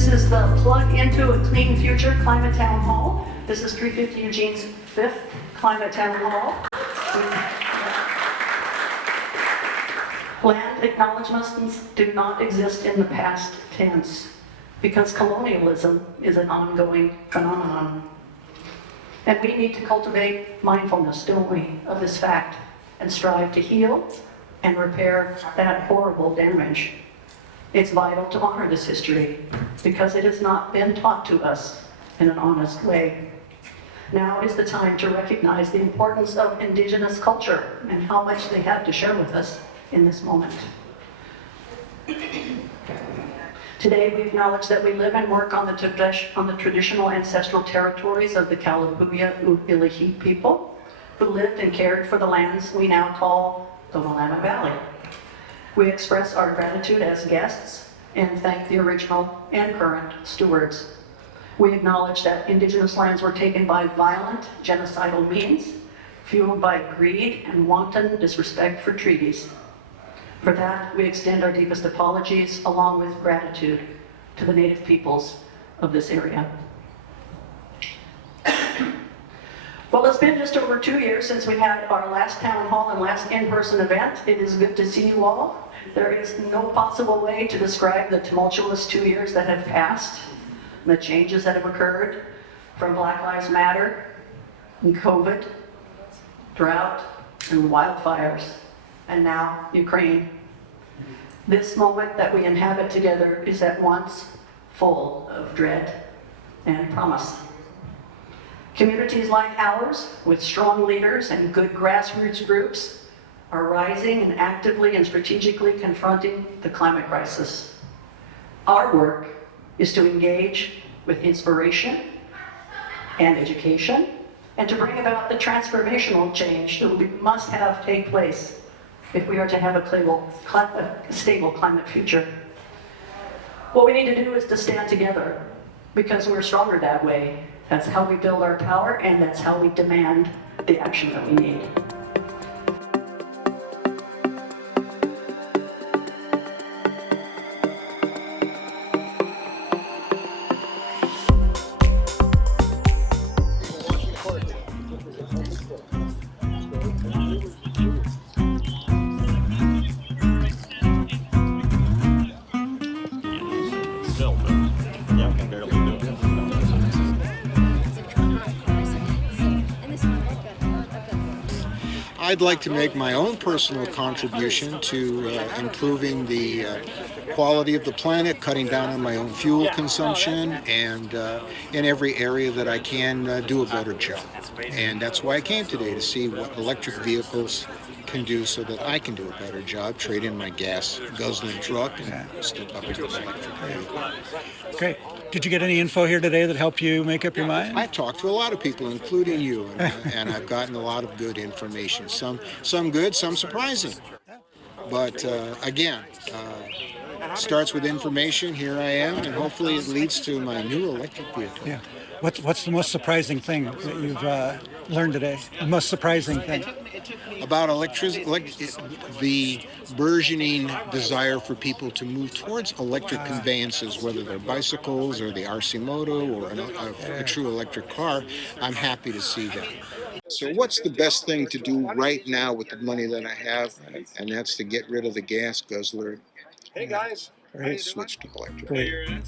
This is the Plug into a Clean Future Climate Town Hall. This is 350 Eugene's 5th Climate Town Hall. Land acknowledgements do not exist in the past tense because colonialism is an ongoing phenomenon. And we need to cultivate mindfulness, don't we, of this fact and strive to heal and repair that horrible damage. It's vital to honor this history because it has not been taught to us in an honest way. Now is the time to recognize the importance of Indigenous culture and how much they have to share with us in this moment. Today we acknowledge that we live and work on the traditional ancestral territories of the Kalapuya Uilihi people who lived and cared for the lands we now call the Willamette Valley. We express our gratitude as guests and thank the original and current stewards. We acknowledge that Indigenous lands were taken by violent, genocidal means, fueled by greed and wanton disrespect for treaties. For that, we extend our deepest apologies along with gratitude to the Native peoples of this area. Well, it's been just over 2 years since we had our last town hall and last in-person event. It is good to see you all. There is no possible way to describe the tumultuous 2 years that have passed, the changes that have occurred from Black Lives Matter, and COVID, drought, and wildfires, and now Ukraine. This moment that we inhabit together is at once full of dread and promise. Communities like ours, with strong leaders and good grassroots groups, are rising and actively and strategically confronting the climate crisis. Our work is to engage with inspiration and education, and to bring about the transformational change that we must have take place if we are to have a stable climate future. What we need to do is to stand together, because we're stronger that way. That's how we build our power, and that's how we demand the action that we need. I'd like to make my own personal contribution to improving the quality of the planet, cutting down on my own fuel consumption, and in every area that I can do a better job. And that's why I came today, to see what electric vehicles can do so that I can do a better job, trade in my gas guzzling truck and step up to an electric vehicle. Great. Did you get any info here today that helped you make up your mind? I've talked to a lot of people, including you, and I've gotten a lot of good information. Some good, some surprising. But again, starts with information. Here I am, and hopefully it leads to my new electric vehicle. Yeah. What's the most surprising thing that you've learned today? The most surprising thing? About the burgeoning desire for people to move towards electric conveyances, whether they're bicycles or the RC Moto or a true electric car. I'm happy to see that. So what's the best thing to do right now with the money that I have? And that's to get rid of the gas guzzler. Hey guys, and switch to electric. Great.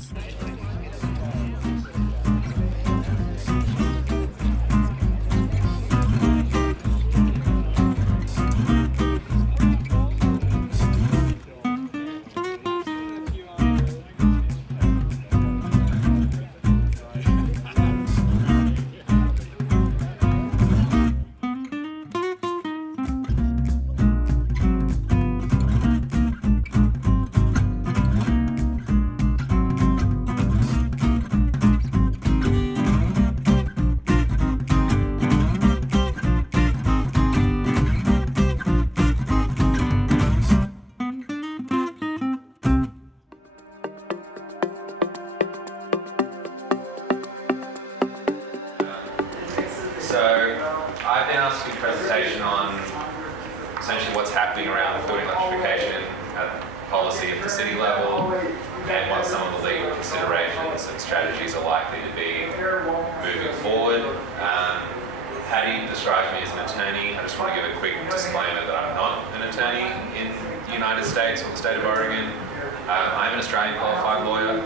So I've been asked to do a presentation on essentially what's happening around building electrification at policy at the city level and what some of the legal considerations process and strategies are likely to be moving forward. How do you describe me as an attorney? I just want to give a quick disclaimer that I'm not an attorney in the United States or the state of Oregon. I'm an Australian qualified lawyer,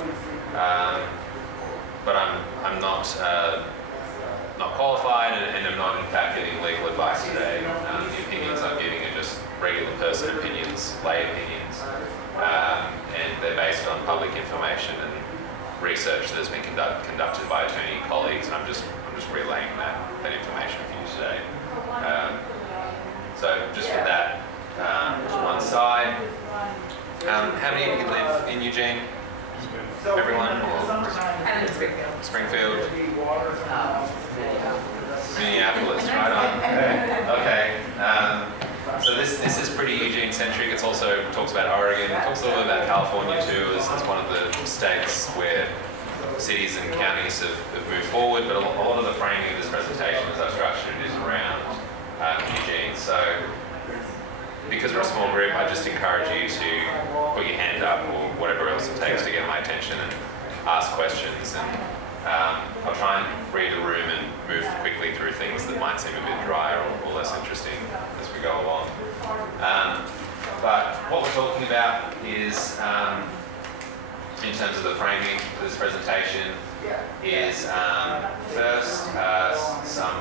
but I'm not qualified, and I'm not in fact giving legal advice today. The opinions I'm giving are just regular person opinions, lay opinions, and they're based on public information and research that has been conducted by attorney colleagues, and I'm just relaying that information for you today. So just with that to one side. How many of you live in Eugene? Everyone? And in Springfield. Springfield? Minneapolis, right on. Okay. So this is pretty Eugene-centric. It also talks about Oregon. It talks a little bit about California too, as one of the states where cities and counties have moved forward, but a lot of the framing of this presentation as I've structured it is around Eugene. So because we're a small group, I just encourage you to put your hand up or whatever else it takes to get my attention and ask questions. And I'll try and read the room and move quickly through things that might seem a bit dry or less interesting as we go along. But what we're talking about is, in terms of the framing for this presentation, is first some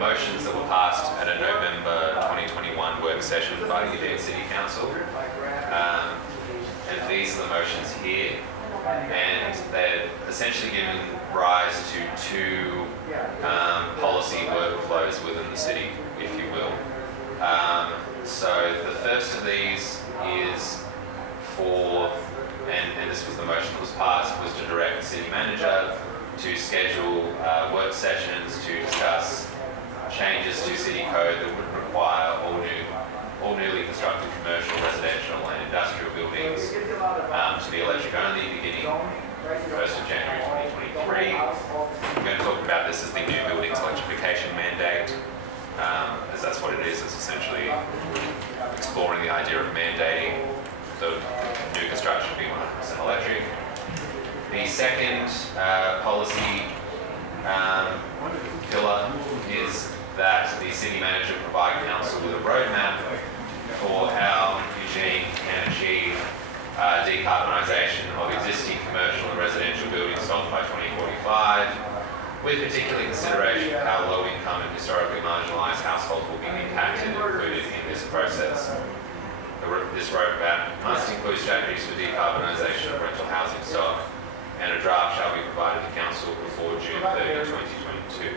motions that were passed at a November 2021 work session by the Eugene City Council. And these are the motions here. And they're essentially given rise to two policy workflows within the city, if you will. So the first of these is for, and this was the motion that was passed, was to direct the city manager to schedule work sessions to discuss changes to city code that would require all newly constructed commercial, residential and industrial buildings to be electric only beginning 1st of January 2023. We're going to talk about this as the new buildings electrification mandate, as that's what it is. It's essentially exploring the idea of mandating the new construction be 100% electric. The second policy pillar is that the city manager provide council with a roadmap for how Eugene can achieve decarbonisation of existing commercial and residential building stock by 2045, with particular consideration of how low-income and historically marginalised households will be impacted and included in this process. This roadmap must include strategies for decarbonisation of rental housing stock, and a draft shall be provided to council before June 30, 2022.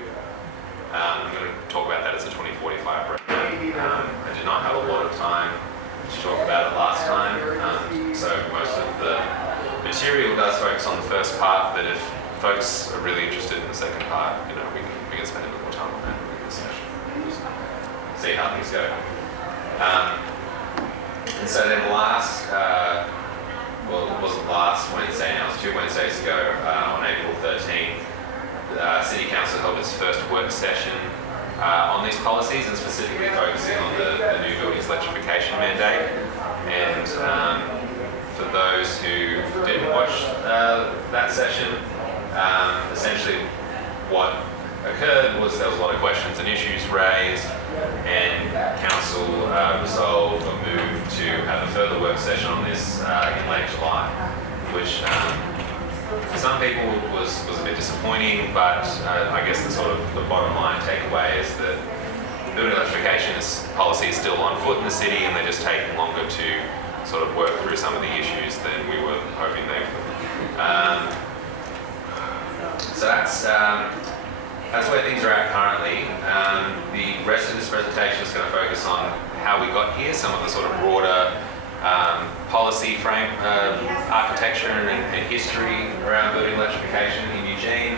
I'm going to talk about that as a 2045 roadmap. I did not have a lot of time to talk about it last time, so most of the material does focus on the first part, but if folks are really interested in the second part, we can spend a bit more time on that in this session. See how things go. And so then last, well, it wasn't last Wednesday now, it was 2 Wednesdays ago, on April 13th, City Council held its first work session on these policies, and specifically focusing on the new buildings electrification mandate. And for those who didn't watch that session, essentially what occurred was there was a lot of questions and issues raised, and Council resolved or moved to have a further work session on this in late July, which for some people was a bit disappointing, but I guess the bottom line takeaway is that building electrification policy is still on foot in the city, and they're just taking longer to sort of work through some of the issues than we were hoping they would. So that's where things are at currently. The rest of this presentation is going to focus on how we got here, some of the sort of broader policy frame, architecture and history around building electrification in Eugene,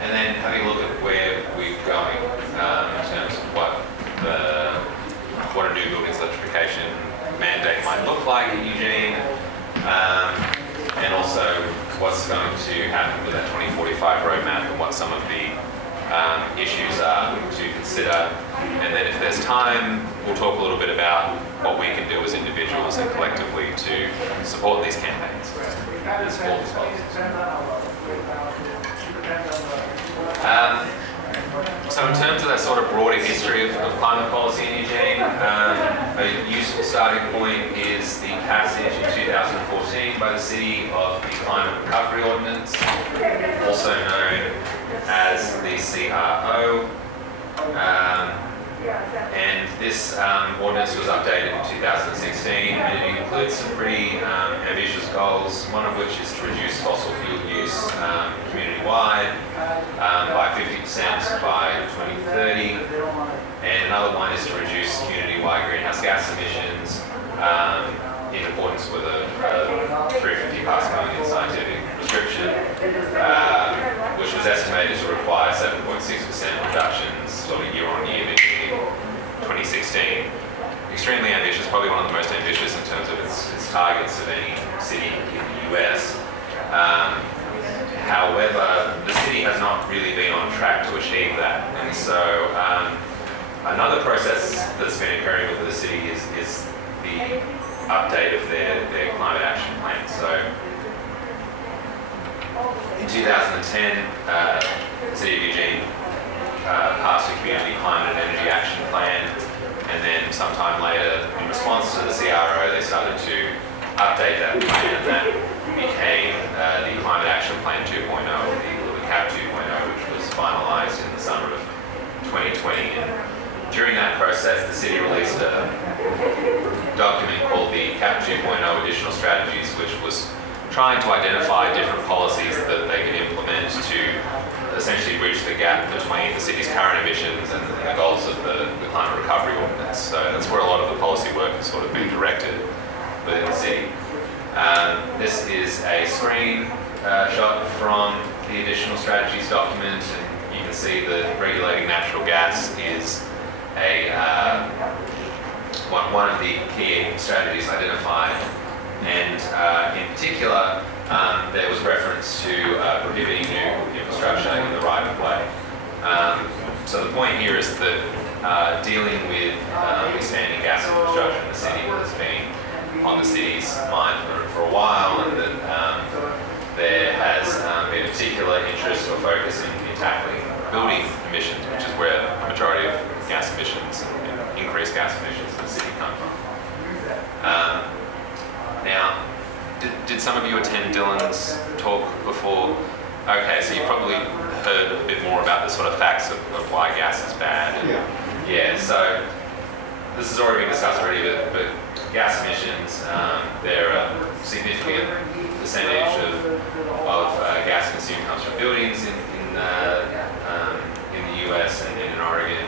and then having a look at where we're going in terms of what a new buildings electrification mandate might look like in Eugene, and also what's going to happen with that 2045 roadmap and what some of the issues are to consider. And then if there's time, we'll talk a little bit about what we can do as individuals and collectively to support these campaigns and support these policies. history of climate policy in Eugene. A useful starting point is the passage in 2014 by the city of the Climate Recovery Ordinance, also known as the CRO. And this ordinance was updated in 2016, and it includes some pretty ambitious goals, one of which is to reduce fossil fuel use community-wide by 50% by 2030, and another one is to reduce community-wide greenhouse gas emissions in accordance with a 350 parts per million scientific prescription, which was estimated to require 7.6% reductions sort of year on year beginning 2016. Extremely ambitious, probably one of the most ambitious in terms of its targets of any city in the US. However, the city has not really been on track to achieve that. And so another process that's been occurring with the city is the update of their climate action plan. So in 2010, the City of Eugene passed a community climate and energy action plan, and then sometime later, in response to the CRO, they started to update that plan, and that became the Climate Action Plan 2.0, or the CAP 2.0, which was finalised in the summer of 2020. And during that process, the city released a document called the CAP 2.0 Additional Strategies, which was trying to identify different policies that they could implement to essentially bridge the gap between the city's current emissions and the goals of the Climate Recovery Ordinance. So that's where a lot of the policy work has sort of been directed within the city. This is a screen shot from the Additional Strategies document, and you can see that regulating natural gas is one of the key strategies identified. And in particular, there was reference to prohibiting new infrastructure in the right of way. So the point here is that dealing with expanding gas infrastructure in the city has been on the city's mind for a while, and that there has been a particular interest or focus in tackling building emissions, which is where the majority of gas emissions and increased gas emissions in the city come from. Now, did some of you attend Dylan's talk before? Okay, so you probably heard a bit more about the sort of facts of why gas is bad. Yeah, so this has already been discussed already, but gas emissions, they're a significant percentage of gas consumed comes from buildings in the US and in Oregon.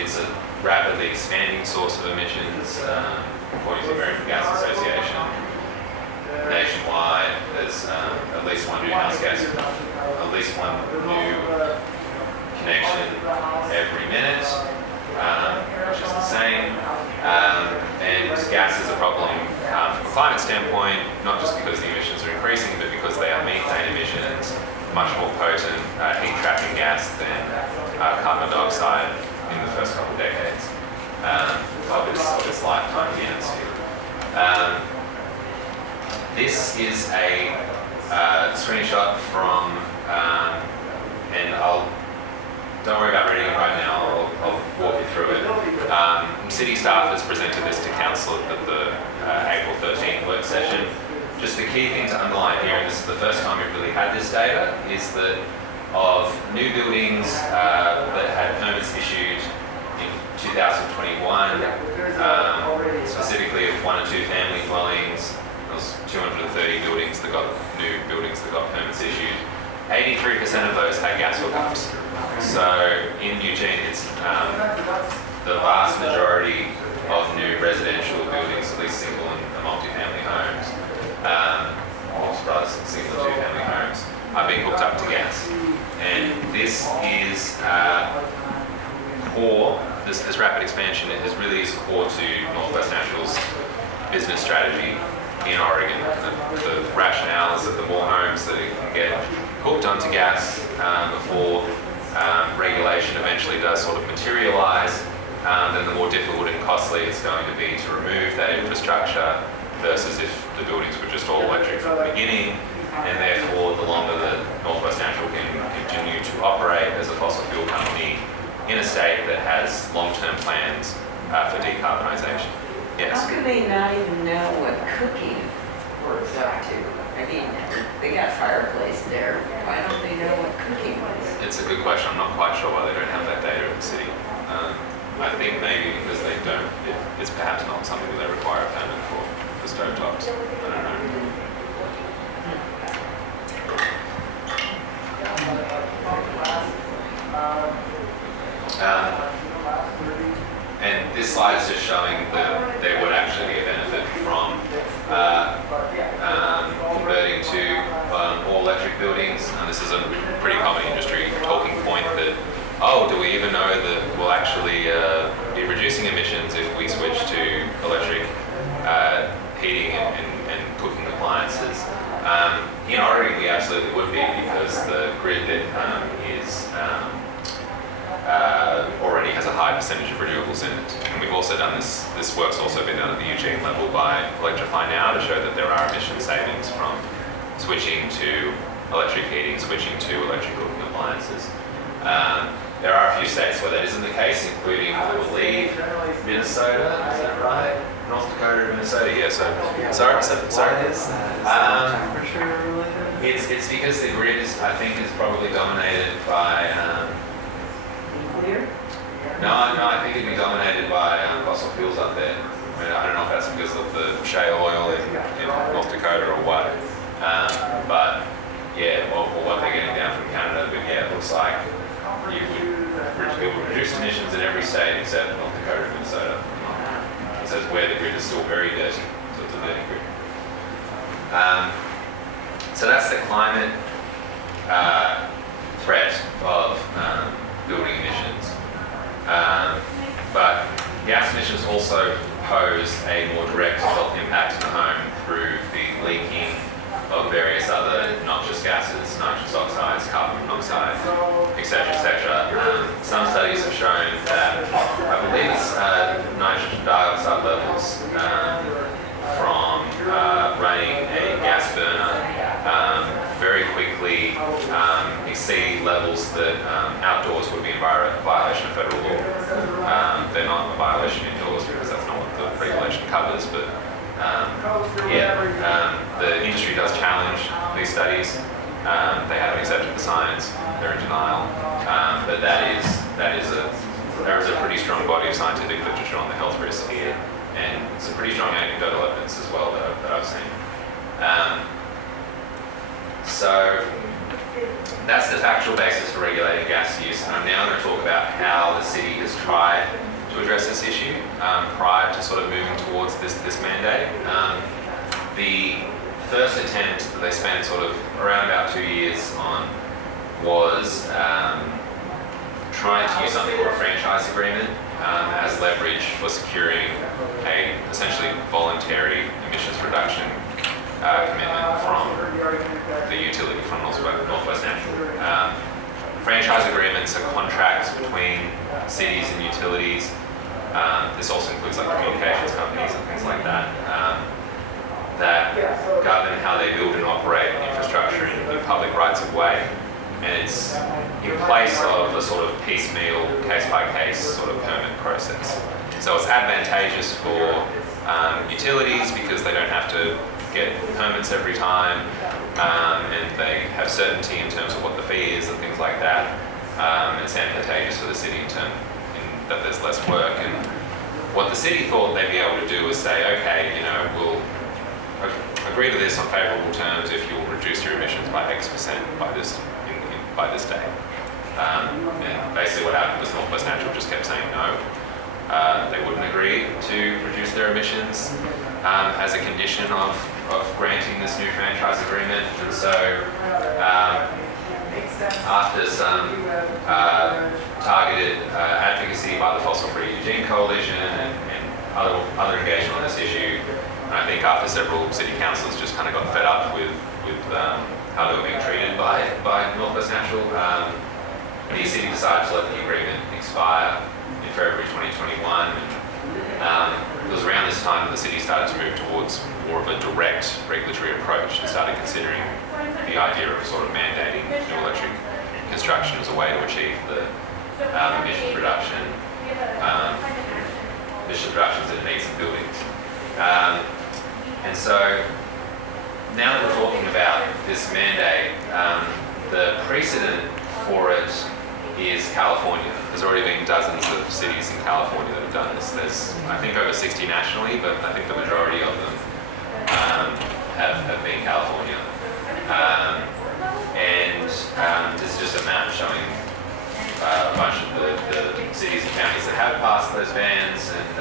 It's a rapidly expanding source of emissions, according to the American Gas Association. Nationwide, there's at least one new connection every minute, which is insane. And gas is a problem from a climate standpoint, not just because the emissions are increasing, but because they are methane emissions, much more potent heat-trapping gas than carbon dioxide in the first couple of decades of its lifetime in the atmosphere. This is a screenshot from, and don't worry about reading it right now, I'll walk you through it. City staff has presented this to council at the April 13th work session. Just the key thing to underline here, and this is the first time we've really had this data, is that of new buildings that had permits issued in 2021, specifically of 1 or 2 family dwellings, there was 230 buildings that got permits issued. 83% of those had gas hookups. So in Eugene, it's the vast majority of new residential buildings, at least single and multi-family homes, single and two-family homes, are being hooked up to gas. And this is core. This rapid expansion is really core to Northwest Natural's business strategy in Oregon. The rationale is that the more homes that it can get hooked onto gas before regulation eventually does sort of materialize, then the more difficult and costly it's going to be to remove that infrastructure versus if the buildings were just all electric from the beginning, and therefore the longer that Northwest Natural can continue to operate as a fossil fuel company, in a state that has long-term plans for decarbonisation. Yes. How can they not even know what cooking works out to? I mean, they got fireplace there. Why don't they know what cooking is? It's a good question. I'm not quite sure why they don't have that data in the city. I think maybe because they don't, it's perhaps not something that they require a permit for stovetops. I don't know. And this slide is just showing that there would actually be a benefit from converting to all electric buildings. And this is a pretty common industry talking point that, oh, do we even know that we'll actually be reducing emissions if we switch to electric heating and cooking appliances? In Oregon, we absolutely would be, because the grid that is already has a high percentage of renewables in it. And we've also done this work's also been done at the Eugene level by Electrify Now to show that there are emission savings from switching to electric heating, switching to electric cooking appliances. There are a few states where that isn't the case, including, I believe, Minnesota, is that right? North Dakota and Minnesota, yeah, sorry. It's because the grid is, I think, is probably dominated by, no, I think it'd be dominated by fossil fuels up there. I mean, I don't know if that's because of the shale oil in North Dakota or what, but yeah, or what they're getting down from Canada, but yeah, it looks like you would reduce emissions in every state except North Dakota and Minnesota. So it's where the grid is still very dirty, so it's a dirty grid. So that's the climate threat of building emissions. But gas emissions also pose a more direct health impact in the home through the leaking of various other noxious gases, nitrous oxides, carbon monoxide, etc. Some studies have shown that, I believe it's nitrogen dioxide levels from running a gas burner very quickly exceed levels that outdoors would be in violation of federal law. They're not a violation indoors because that's not what the regulation covers, but the industry does challenge these studies. They haven't accepted the science, they're in denial, but there is a pretty strong body of scientific literature on the health risks here, and some pretty strong anecdotal evidence as well that I've seen. So that's the factual basis for regulating gas use, and I'm now going to talk about how the city has tried to address this issue prior to sort of moving towards this mandate. The first attempt that they spent sort of around about 2 years on was trying to use something called a franchise agreement as leverage for securing a essentially voluntary emissions reduction commitment from the utility, from Northwest Natural. Franchise agreements are contracts between cities and utilities. This also includes like communications companies and things like that, that govern how they build and operate infrastructure in public rights of way. And it's in place of a sort of piecemeal, case-by-case sort of permit process. So it's advantageous for utilities because they don't have to get permits every time, and they have certainty in terms of what the fee is and things like that. It's advantageous for the city in that there's less work. And what the city thought they'd be able to do was say, okay, we'll agree to this on favourable terms if you'll reduce your emissions by X% by this date. And basically what happened was Northwest Natural just kept saying no. They wouldn't agree to reduce their emissions as a condition of granting this new franchise agreement. And so after some targeted advocacy by the Fossil Free Eugene Coalition and other engagement on this issue, and I think after several city councils just kind of got fed up with how they were being treated by Northwest Natural, the city decided to let the agreement expire in February 2021. It was around this time that the city started to move towards more of a direct regulatory approach and started considering the idea of sort of mandating new electric construction as a way to achieve the emissions reductions that needs in buildings. And so now that we're talking about this mandate, the precedent for it is California. There's already been dozens of cities in California that have done this. There's, I think, over 60 nationally, but I think the majority of them have been California. This is just a map showing a bunch of the cities and counties that have passed those bans and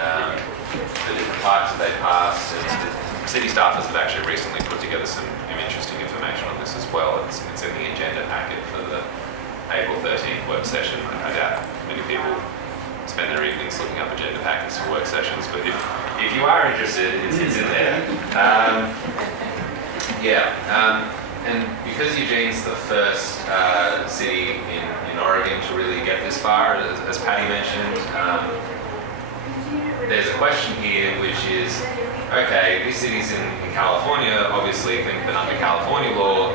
the different types that they've passed. And the city staffers have actually recently put together some interesting information on this as well. It's in the agenda packet for the April 13th work session. I doubt many people spend their evenings looking up agenda packets for work sessions, but if you are interested, it's in there. And because Eugene's the first city in Oregon to really get this far, as Patty mentioned, there's a question here which is, okay, these cities in California obviously think that under California law,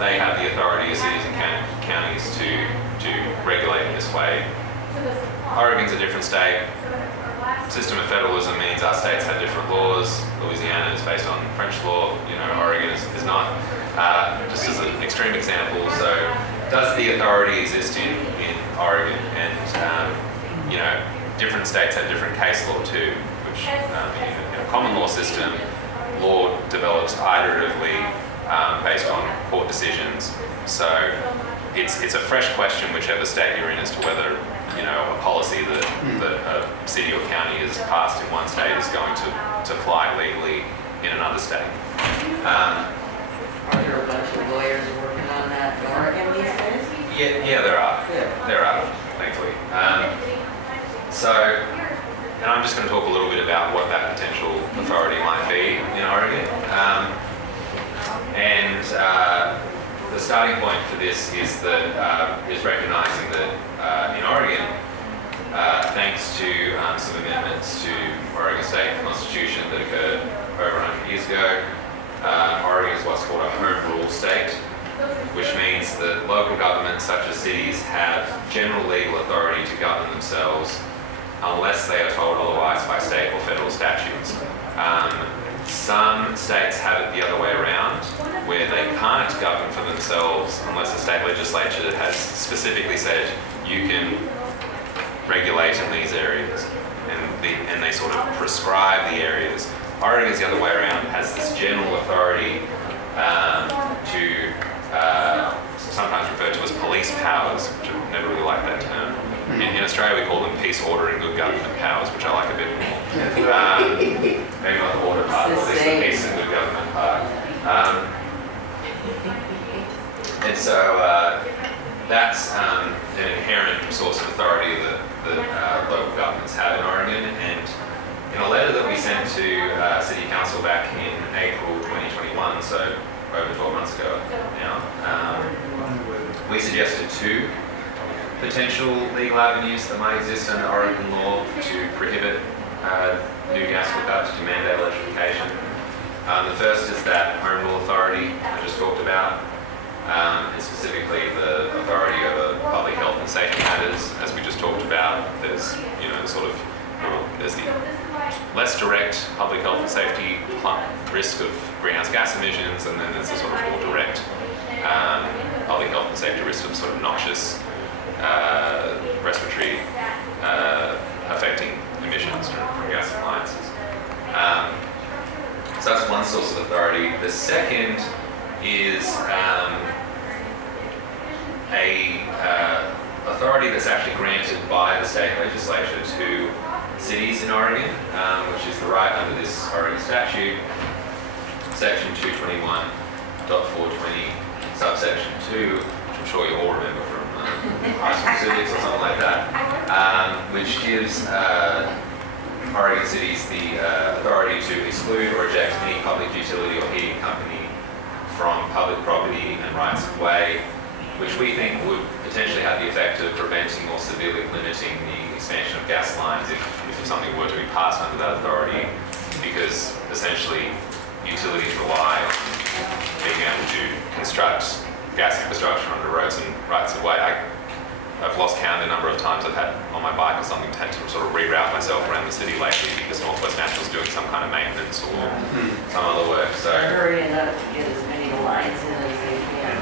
they have the authority as cities and counties to regulate in this way. Oregon's a different state. System of federalism means our states have different laws. Louisiana is based on French law. Oregon is not. Just as an extreme example, so does the authority exist in Oregon? And different states have different case law too, which in a common law system, law develops iteratively based on court decisions. So it's a fresh question whichever state you're in as to whether a policy that a city or county has passed in one state is going to fly legally in another state. Are there a bunch of lawyers working on that in Oregon these days? Yeah, there are. Good. There are, thankfully. And I'm just going to talk a little bit about what that potential authority might be in Oregon. The starting point for this is recognizing that in Oregon, thanks to some amendments to Oregon State Constitution that occurred over 100 years ago, Oregon is what's called a home rule state, which means that local governments such as cities have general legal authority to govern themselves unless they are told otherwise by state or federal statutes. Some states have it the other way around, where they can't govern for themselves unless the state legislature has specifically said you can regulate in these areas, and they sort of prescribe the areas. Oregon is the other way around, has this general authority to sometimes referred to as police powers, which I never really like that term. In Australia we call them peace, order and good government powers, which I like a bit more. Maybe not the order part, but at least the peace and good government part. And so that's an inherent source of authority that local governments have in Oregon. And in a letter that we sent to City Council back in April 2021, so over 12 months ago now, we suggested two potential legal avenues that might exist under Oregon law to prohibit new gas hookups, to mandate electrification. The first is that home rule authority I just talked about, and specifically the authority over public health and safety matters. As we just talked about, there's there's the less direct public health and safety risk of greenhouse gas emissions, and then there's the sort of more direct public health and safety risk of sort of noxious respiratory affecting emissions from gas appliances. So that's one source of authority. The second is a authority that's actually granted by the state legislature to cities in Oregon, which is the right under this Oregon statute, section 221.420, subsection 2, which I'm sure you all remember from high school civics or something like that, which gives Oregon cities the authority to exclude or reject any public utility or heating company from public property and rights of way, which we think would potentially have the effect of preventing or severely limiting the expansion of gas lines if something were to be passed under that authority, because essentially utilities rely on being able to construct gas infrastructure under roads and rights of way. I've lost count the number of times I've had on my bike or something had to sort of reroute myself around the city lately because Northwest Natural's doing some kind of maintenance or some other work. So They're hurrying up to get as many lines in as they can.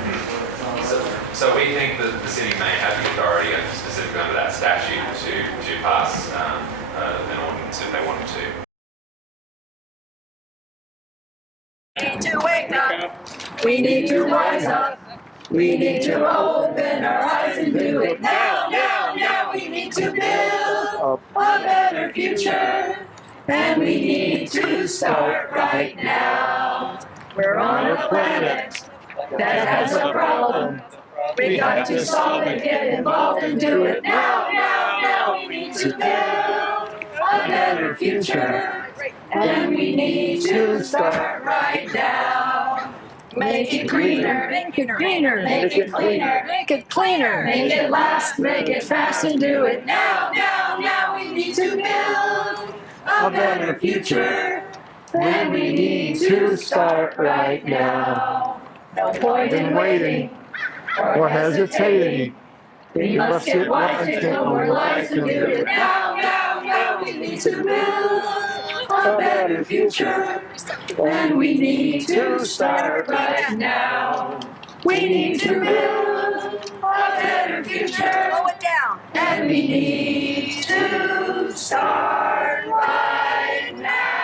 So we think that the city may have the authority, specifically under that statute, to pass an ordinance if they wanted to. We need to wake up. We need to rise up. We need to open our eyes and do it now, now, now. We need to build a better future. And we need to start right now. We're on a planet that has a problem. We got to solve it, get involved and do it now, now, now. We need to build a better future. And we need to start right now. Make it greener, make it greener, make it cleaner, make it cleaner, make it last, make it fast, and do it now, now, now. We need to build a better future, and we need to start right now. No point in waiting or hesitating. We must get wise, take no more lives, and do it now, now, now. We need to build a better future, and we need to start right now. We need to build a better future, and we need to start right now.